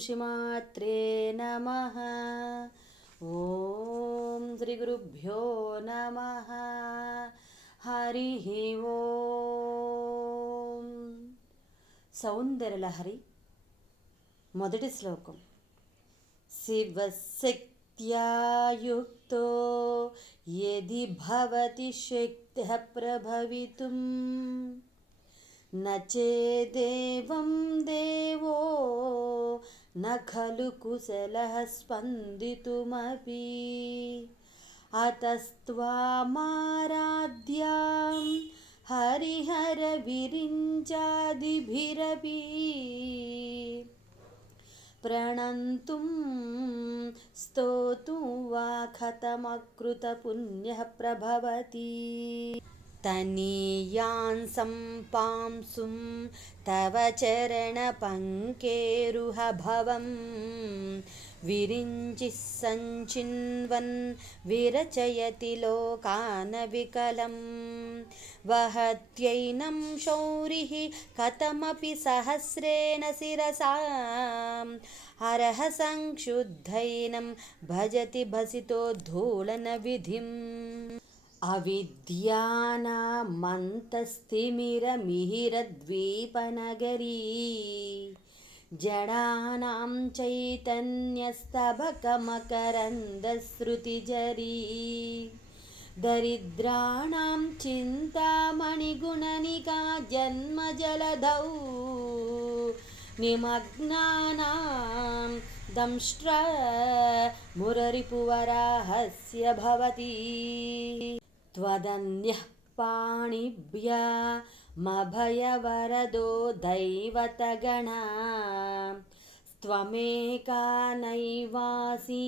श्रीमात्रे नमः। ॐ श्रीगुरुभ्यो नमः। हरिः ॐ। सौन्दर्यलहरी మొదటి శ్లోకం। शिवशक्त्या युक्तो यदि भवति शक्तिः प्रभवितुं न चेदेवं देवो न खलु कुशलः स्पन्दितुमपि। अतस्त्वामाराध्यां हरिहरविरिञ्चादिभिरपि प्रणन्तुं स्तोतुं वा कथमकृतपुण्यः प्रभवति। तनीयान् सम्पांसुं तव चरणपङ्केरुहभवं विरिञ्चिः सञ्चिन्वन् विरचयति लोकान् विकलं। वहत्यैनं शौरिः कथमपि सहस्रेण शिरसा हरः संक्षुब्धैनं भजति भसितोद्धूलनविधिम्। अविद्यानामन्तस्तिमिरमिहिरद्वीपनगरी जडानां चैतन्यस्तबकमकरन्दश्रुतिझरी दरिद्राणां चिन्तामणिगुणनिका जन्मजलधौ निमग्नानां दंष्ट्रा मुररिपुवराहस्य भवति। त्वदन्यः पाणिभ्यमभयवरदो दैवतगणा त्वमेका नैवासि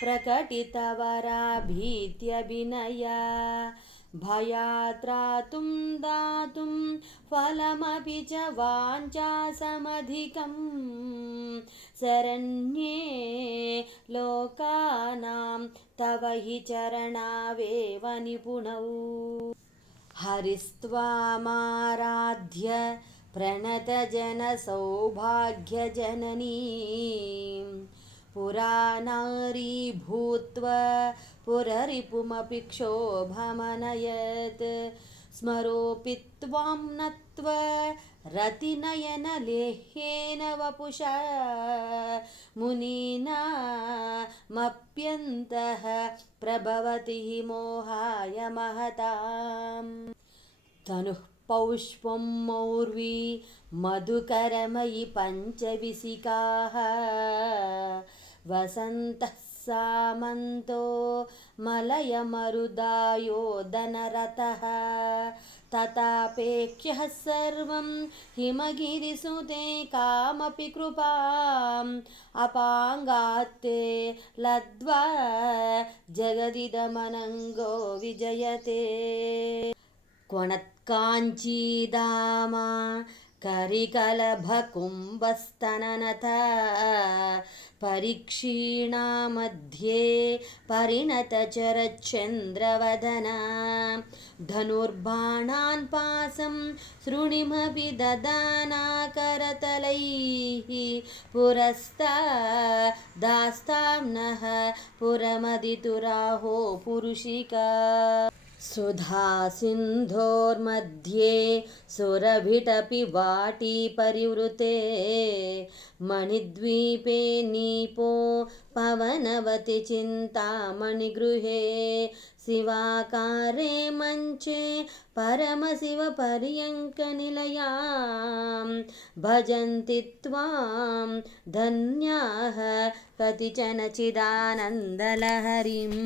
प्रकटितवराभीत्यभिनया। भयात्रातुं दातुं फलमपि च वाञ्छासमधिकं शरण्ये लोकानां तव हि चरणावेव निपुणौ। हरिस्त्वामाराध्य प्रणतजनसौभाग्यजननीं पुरानारी भूत्वा पुररिपुमपि क्षोभमनयत्। स्मरोऽपि त्वां नत्वा रतिनयनलेह्येन वपुषा मुनीनामप्यन्तः प्रभवति मोहाय महताम्। तनुः पौष्पं मौर्वी मधुकरमयि पञ्चविशिखाः वसन्तः सामन्तो मलयमरुदायोदनरतः तथापेक्ष्यः सर्वं हिमगिरिसुते कामपि कृपाम् अपाङ्गात्ते लब्ध्वा जगदिदमनङ्गो विजयते। क्वणत्काञ्चीदामा करिकलभकुम्भस्तननता परीक्षीणा मध्ये परिणतचरच्चन्द्रवदना धनुर्बाणान् पासं सृणिमपि ददाना करतलैः पुरस्तादास्तां नः पुरमदितुराहो पुरुषिका। सुधा सिन्धोर्मध्ये सुरभिटपि वाटी परिवृते मणिद्वीपे नीपो पवनवति चिन्तामणिगृहे शिवाकारे मञ्चे परमशिवपर्यङ्कनिलयां भजन्ति त्वां धन्याः कतिचन चिदानन्दलहरीम्।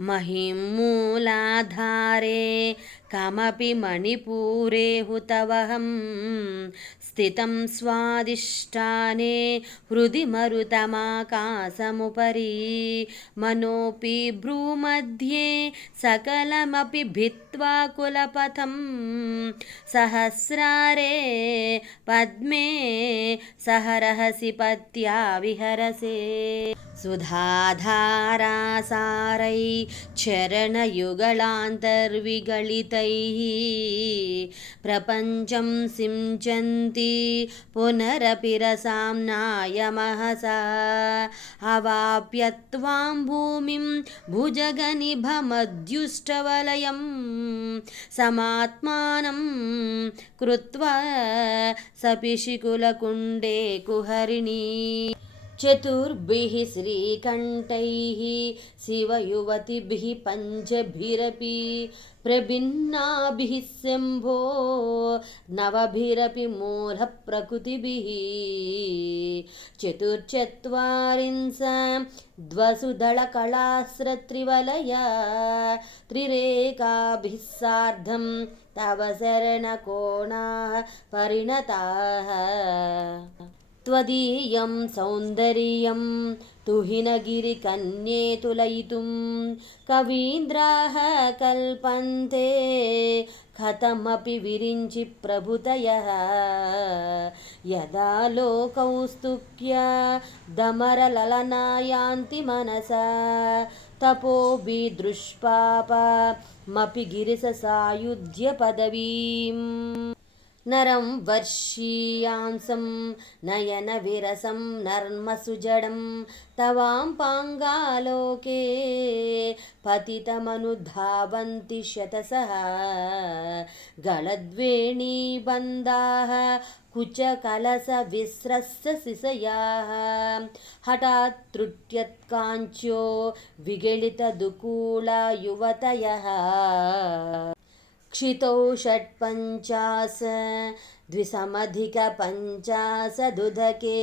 महिं मूलाधारे कमपि मणिपूरे हुतवहं स्थितं स्वादिष्ठाने हृदि मरुतमाकाशमुपरि मनोऽपि भ्रूमध्ये सकलमपि भित्त्वा कुलपथं सहस्रारे पद्मे सह रहसि पत्या विहरसे। सुधाधारासारै चरणयुगलान्तर्विगलितैः प्रपञ्चं सिञ्चन्ति पुनरपि रसां नायमहसा अवाप्य त्वां भूमिं भुजगनिभमद्युष्टवलयं समात्मानं कृत्वा सपिशिकुलकुण्डे कुहरिणी चतुर्भिः श्रीकण्ठैः शिवयुवतिभिः पञ्चभिरपि प्रभिन्नाभिः शम्भो नवभिरपि मूलप्रकृतिभिः चतुर्चत्वारिंशद्वसुदलकलास्रत्रिवलया त्रिरेकाभिः सार्धं तव शरणकोणाः परिणताः त्वदीयं सौन्दर्यं तुहिनगिरिकन्ये तुलयितुं कवीन्द्राः कल्पन्ते कथमपि विरिञ्चि प्रभृतयः यदा लोकौस्तुक्य दमरललनायान्ति मनसा तपोभिदृष्पापमपि गिरिशसायुध्य पदवीम् नरं वर्षीयांसं नयनविरसं नर्मसुजडं तवां पाङ्गालोके पतितमनुधावन्ति शतसः गलद्वेणीबन्धाः कुचकलशविस्रस्तशिशयाः हठात् त्रुट्यत्काञ्च्यो विगलितदुकूलयुवतयः क्षितौ षट्पञ्चाश द्विसमधिकपञ्चाशदुदके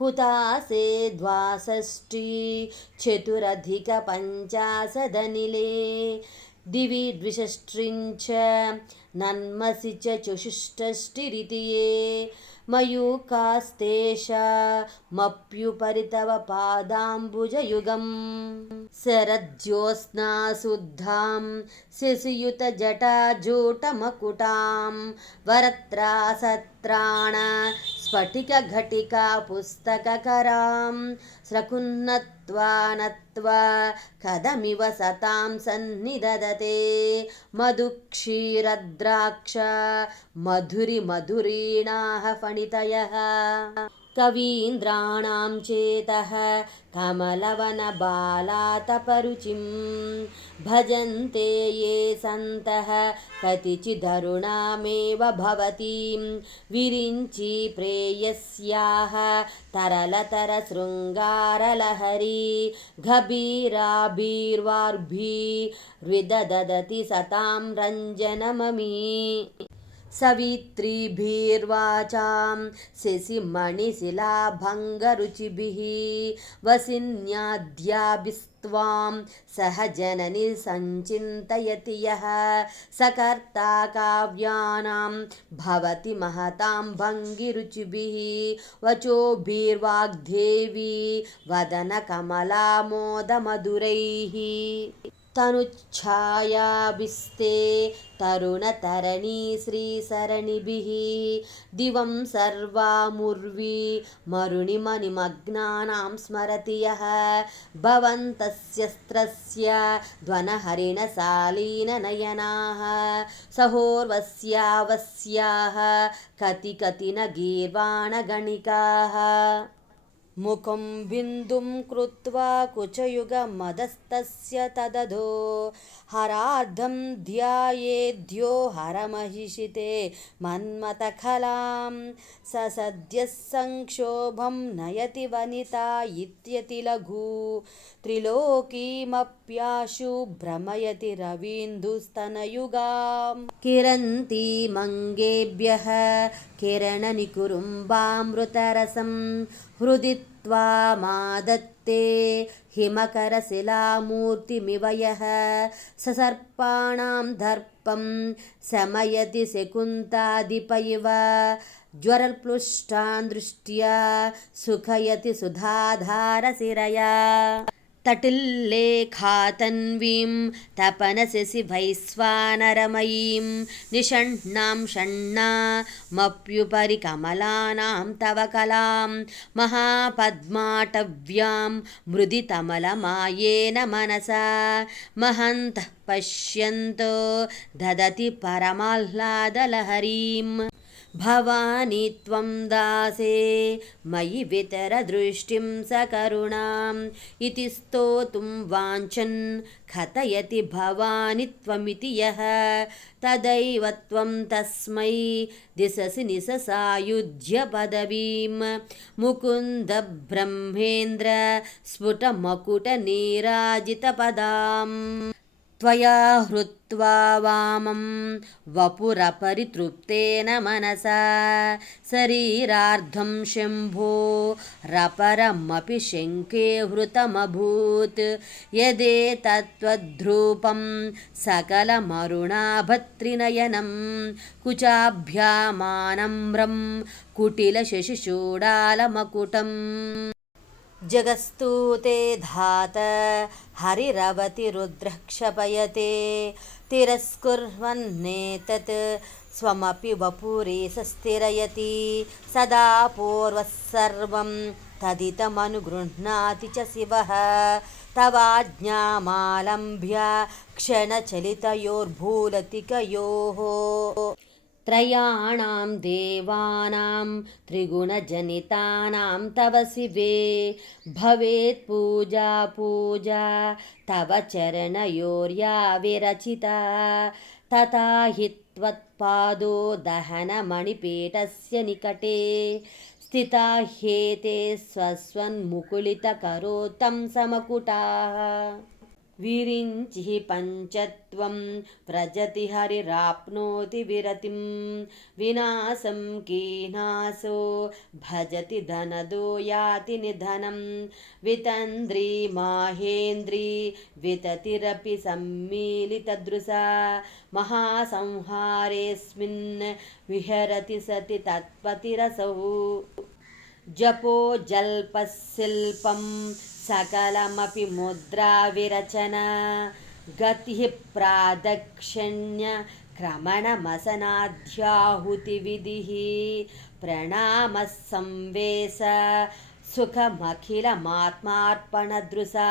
हुतासे द्वाषष्टि चतुरधिकपञ्चाशदनिले दिवि द्विषष्ट्रिञ्च नन्मसि च चतुष्षष्टिरिति ये मयूकास्तेषामप्युपरि तव पादाम्बुजयुगम् शरज्योत्स्नाशुद्धां शिशियुतजटाजूटमकुटां वरत्रासत्राण स्फटिकघटिका पुस्तककरां स्रकुन्नत्वा नत्वा कदमिव सतां सन्निदधते मधुक्षीरद्राक्ष मधुरीणाः फणितयः कवीन्द्राणां चेतः कमलवनबालातपरुचिं भजन्ते ये सन्तः कतिचिदरुणामेव भवतीं विरिञ्चि प्रेयस्याः तरलतरशृङ्गारलहरी गभीराभिर्वार्भिर्विदधति सतां रञ्जनममी सवित्रीभिर्वाचां शशिमणिशिलाभङ्गरुचिभिः वसिन्याद्याभिस्त्वां सह जननि सञ्चिन्तयति यः सकर्ता काव्यानां भवति महतां भङ्गिरुचिभिः वचोभिर्वाग्देवी वदनकमलामोदमधुरैः तनुच्छायाभिस्ते तरुणतरणी श्रीसरणिभिः दिवं सर्वामुर्वी मरुणिमनिमग्नानां स्मरति यः भवन्तस्यस्त्रस्य ध्वनहरिणशालीननयनाः सहोर्वस्यावस्याः कति न गीर्वाणगणिकाः मुखं बिन्दुं कृत्वा कुचयुगमदस्तस्य तदधो हरार्धं ध्यायेद्यो हरमहिषिते मन्मथकलां ससद्यः संक्षोभं नयति वनिता इत्यति लघु त्रिलोकीमप्याशु भ्रमयति रवीन्दुस्तनयुगां किरन्ती मङ्गेभ्यः किरणनिकुरुम्बामृतरसं हृदि त्वामादत्ते हिमकरशिलामूर्तिमिव यः ससर्पाणां दर्पं शमयति शकुन्तादिप इव ज्वरप्लुष्टान् दृष्ट्या सुखयति सुधाधारशिरया तटिल्लेखातन्वीं तपनशशिवैश्वानरमयीं निषण्णां षण्णामप्युपरि कमलानां तव कलां महापद्माटव्यां मृदितमलमायेन मनसा महन्तः पश्यन्तो ददति परमाह्लादलहरीं भवानी त्वं दासे मयि वितरदृष्टिं सकरुणाम् इति स्तोतुं वाञ्छन् कथयति भवानि त्वमिति यः तदैव त्वं तस्मै दिशसि निससायुज्य पदवीं मुकुन्द ब्रह्मेन्द्र स्फुटमकुटनीराजितपदाम् त्वया हृत्वा वामं वपुरपरितृप्तेन मनसा शरीरार्धं शम्भो रपरमपि शङ्के हृतमभूत् यदेतत्त्वद्रूपं सकलमरुणाभत्रिनयनं कुचाभ्यामानम्रं कुटिलशशिशूडालमकुटम् जगस्तूते धात हरिरवतिरुद्रः क्षपयते तिरस्कुर्वन्नेतत् स्वमपि वपुरेशस्थिरयति सदा पूर्वः सर्वं तदितमनुगृह्णाति च शिवः तवाज्ञामालम्ब्य क्षणचलितयोर्भूलतिकयोः त्रयाणां देवानां त्रिगुणजनितानां तव शिवे भवेत् पूजा पूजा तव चरणयोर्या विरचिता तथा हि त्वत्पादो दहनमणिपीठस्य निकटे स्थिता ह्येते स्वस्वन्मुकुलितकरोत्तं समकुटाः विरिञ्चिः पञ्चत्वं व्रजति हरिराप्नोति विरतिं विनाशं कीनासो भजति धनदो याति निधनं वितन्द्री माहेन्द्री विततिरपि सम्मीलितदृशा महासंहारेऽस्मिन् विहरति सति तत्पतिरसौ जपो जल्पशिल्पं सकलमपि मुद्राविरचना गतिः प्रादक्षिण्य क्रमणमसनाध्याहुतिविधिः प्रणामः संवेश सुखमखिलमात्मार्पणदृशा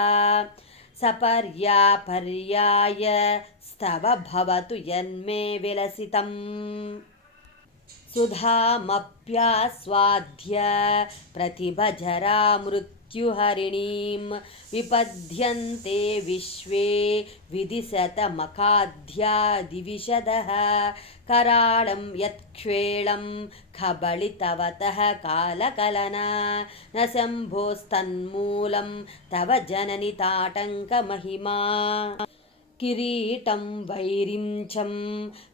सपर्यापर्याय स्तव भवतु यन्मे विलसितम् सुधामप्यास्वाद्य प्रतिभजरा मृत्युहरिणीं विपद्यन्ते विश्वे विधिशतमखाध्यादिविशदः कराळं यत्क्ष्वेळं खबळितवतः कालकलना न शम्भोस्तन्मूलं तव जननि ताटङ्कमहिमा किरीटं वैरिञ्चं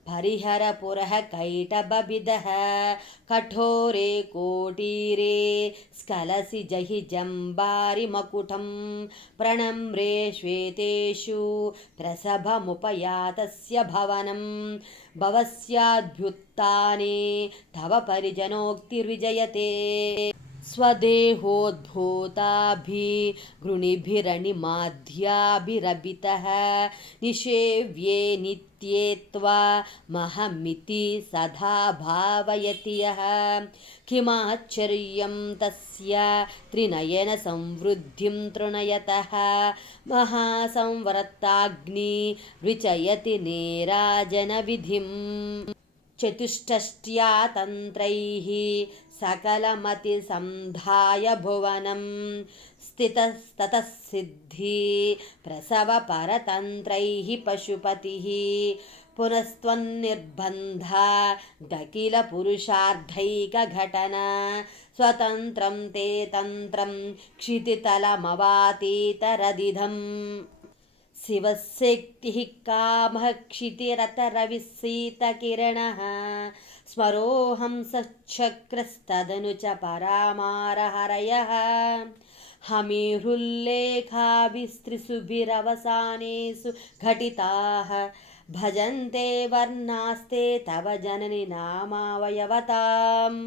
परिहरपुरः कैटबबिदः कठोरे कोटीरे स्खलसि जहि जम्बारिमकुटं प्रणम्रे श्वेतेषु प्रसभमुपयातस्य भवनं भवस्याद्भुत्ताने तव परिजनोक्तिर्विजयते स्वदेहोद्भूताभिगृणिभिरणिमाध्याभिरभितः निषेव्ये नित्ये त्वामहमिति सदा भावयति यः किमाश्चर्यं तस्य त्रिनयनसंवृद्धिं तृणयतः महासंवृत्ताग्नि विचयति नेराजनविधिम् चतुष्टष्ट्या तन्त्रैः सकलमतिसन्धाय भुवनं स्थितस्ततः सिद्धि प्रसवपरतन्त्रैः पशुपतिः पुनस्त्वन्निर्बन्धा दकिलपुरुषार्धैकघटना स्वतन्त्रं ते तन्त्रं क्षितितलमवातीतरदिधम् शिवशक्तिः कामः क्षितिरतरविशीतकिरणः स्मरोऽहं सच्छक्रस्तदनु च परामारहरयः हमीहृल्लेखाभिस्त्रिसुभिरवसानेषु घटिताः भजन्ते वर्णास्ते तव जननि नामावयवताम्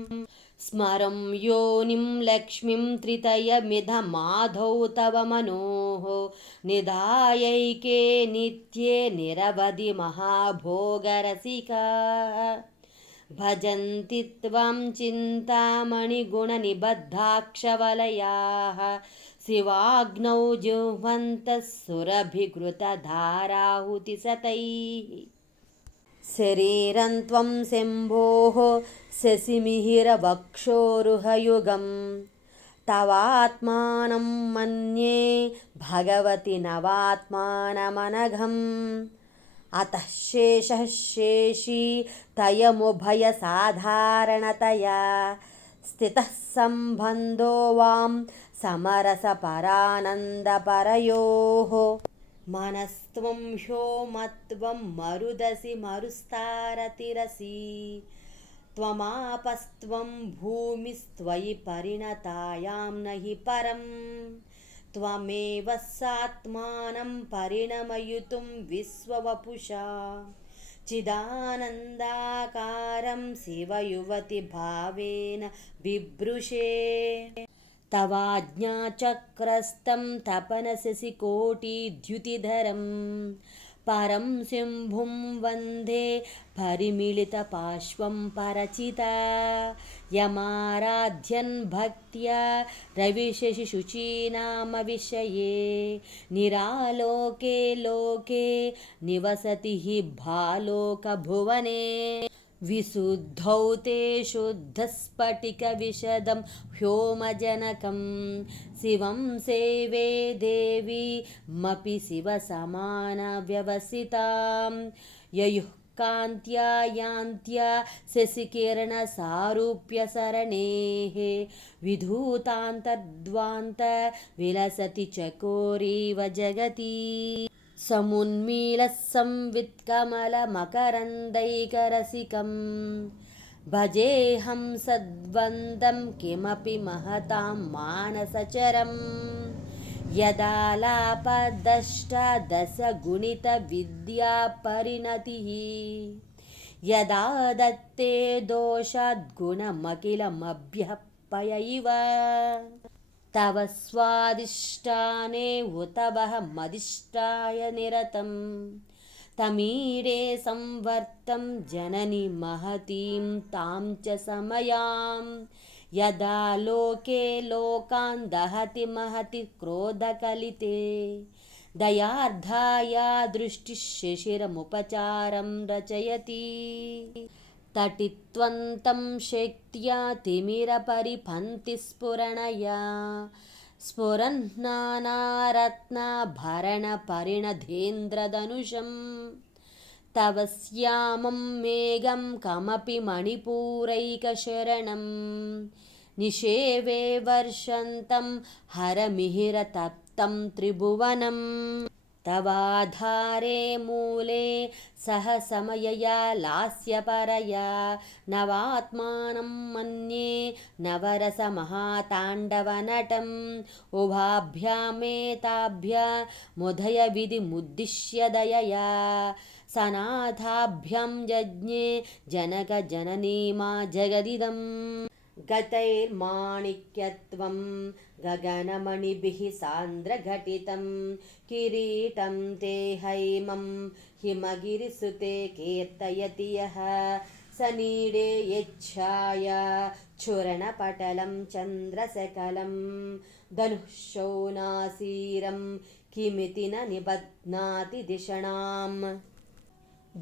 स्मरं योनिं लक्ष्मीं त्रितयमिधमाधौ तव मनोः निधायैके नित्ये निरवधि महाभोगरसिकाः भजन्ति त्वं चिन्तामणिगुणनिबद्धाक्षवलयाः शिवाग्नौ जुह्वन्तः सुरभिकृतधाराहुतिशतैः शरीरं त्वं शम्भोः शशिमिहिरवक्षोरुहयुगं तवात्मानं मन्ये भगवति नवात्मानमनघम् अतः शेषः शेषी तयमुभयसाधारणतया स्थितः सम्बन्धो वां समरसपरानन्दपरयोः मनस्त्वं ह्योमत्वं मरुदसि मरुस्तारतिरसि त्वमापस्त्वं भूमिस्त्वयि परिणतायां न हि परम् त्वमेव सात्मानं परिणमयितुं विश्ववपुषा चिदानन्दाकारं शिवयुवति भावेन बिभृशे तवाज्ञाचक्रस्तं तपनशशिकोटिद्युतिधरं परं शम्भुं वन्दे परिमिलितपार्श्वं परचिता यमाराध्यन् भक्त्या रविशशिशुचीनामविषये निरालोके लोके निवसति हि भालोकभुवने विशुद्धौ ते शुद्धस्फटिकविशदं व्योमजनकं शिवं सेवे देवीमपि शिवसमानव्यवसितां ययुः कान्त्या यान्त्या शशिकिरणसारूप्यसरणेः विधूतान्तर्ध्वान्त विलसति चकोरीव जगति समुन्मीलः संवित्कमलमकरन्दैकरसिकं भजेऽहं सद्वन्दं किमपि महतां मानसचरं यदालापदष्टादशगुणितविद्यापरिणतिः यदा दत्ते दोषाद्गुणमखिलमभ्यपय इव तव स्वादिष्टाने उतवहमधिष्ठाय निरतं तमीडे संवर्तं जननि महतीं तां च समयां यदा लोके लोकान् दहति महति क्रोधकलिते दयार्धाया दृष्टिः शिशिरमुपचारं रचयति तटित्वन्तं शक्त्या तिमिरपरिपन्थिस्फुरणया स्फुरन्नानारत्नाभरणपरिणधेन्द्रधनुषं तव श्यामं मेघं कमपि मणिपूरैकशरणं निषेवे वर्षन्तं हरमिहिरतप्तं त्रिभुवनम् तवाधारे मूले सह समयया लास्यपरया नवात्मानं मन्ये नवरसमहाताण्डवनटम् उभाभ्यामेताभ्यामुदय विधिमुद्दिश्य दयया सनाथाभ्यां यज्ञे जनकजननीमा जगदिदम् गतैर्माणिक्यत्वं गगनमणिभिः सान्द्रघटितं किरीटं ते हैमं हिमगिरिसुते कीर्तयति यः सनीडे यच्छाया चूरणपटलं चन्द्रसकलं धनुः शौनासीरं किमिति न निबध्नाति धिषणाम्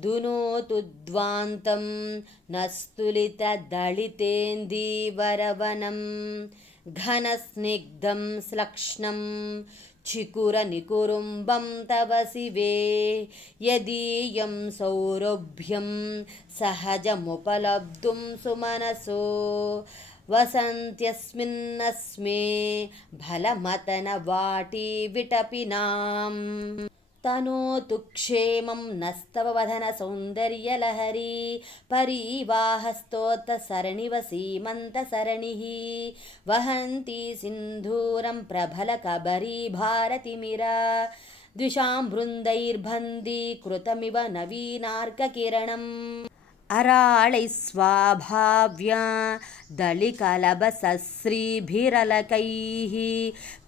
दुनोतुध्वान्तं नस्तुलितदलितेन्दीवरवनं घनस्निग्धं श्लक्ष्णं चिकुरनिकुरुम्बं तव शिवे यदीयं सौरभ्यं सहजमुपलब्धुं सुमनसो वसन्त्यस्मिन्नस्मे फलमतनवाटी विटपिनाम् तनोतु क्षेमं नस्तव वदनसौन्दर्यलहरी परिवाहस्तोत्रसरणिव सीमन्तसरणिः वहन्ती सिन्धूरं प्रबलकबरी भारतिमिरा द्विषां बृन्दैर्बन्धीकृतमिव नवीनार्ककिरणम् अराळैः स्वाभाव्या दलिकलभसश्रीभिरलकैः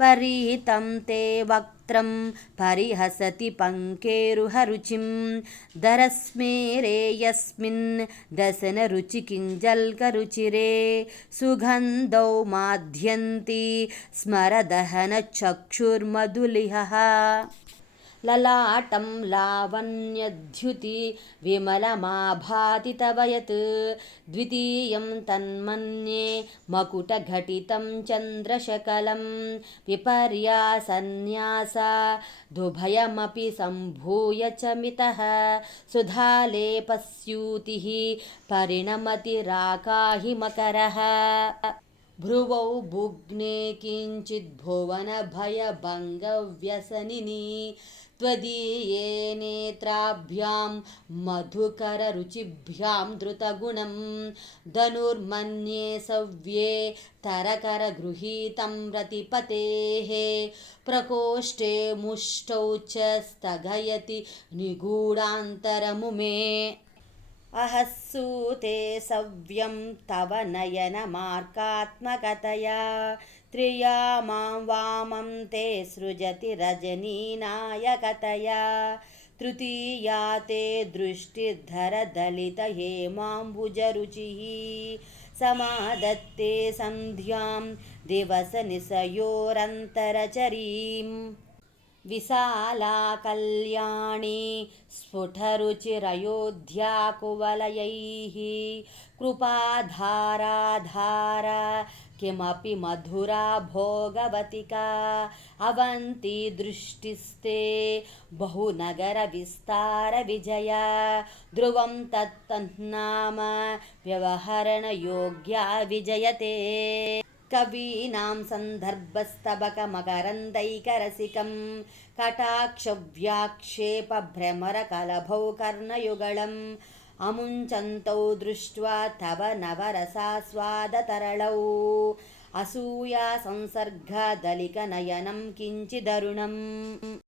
परिहितं ते वक्त्रं परिहसति पङ्केरुहरुचिं दरस्मेरे यस्मिन् दशनरुचिकिञ्जल्करुचिरे सुगन्धौ माध्यन्ति स्मरदहनचक्षुर्मधुलिहः ललाटं लावण्यद्युति विमलमाभाति तव यत् द्वितीयं तन्मन्ये मकुटघटितं चन्द्रशकलं विपर्यासन्न्यासा दुभयमपि सम्भूय च मितः सुधालेपस्यूतिः परिणमतिराकाहि मकरः भ्रुवौ बुग्ने किञ्चिद्भुवनभयभङ्गव्यसनिनि त्वदीये नेत्राभ्यां मधुकररुचिभ्यां धृतगुणं धनुर्मन्ये सव्ये तरकरगृहीतं रतिपतेः प्रकोष्ठे मुष्टौ च स्थगयति निगूढान्तरमुमे अहस्सूते सव्यं तव नयनमार्कात्मकतया त्रिया मां वामं ते सृजति रजनीनायकतया तृतीया ते दृष्टिधरदलितहेमाम्बुजरुचिः समादत्ते सन्ध्यां दिवसनिशयोरन्तरचरीम् विशाला कल्याणी स्फुटरुचिरयोध्याकुवलयैः कृपाधाराधारा किमपि मधुरा भोगवतिका अवन्ती दृष्टिस्ते बहुनगरविस्तारविजया ध्रुवं तत्तन्नाम व्यवहरणयोग्या विजयते कवीनां सन्दर्भस्तबकमकरन्दैकरसिकं कटाक्षव्याक्षेपभ्रमरकलभौ कर्णयुगलम् अमुञ्चन्तौ दृष्ट्वा तव नवरसास्वादतरलौ असूया संसर्गदलिकनयनं किञ्चिदरुणम्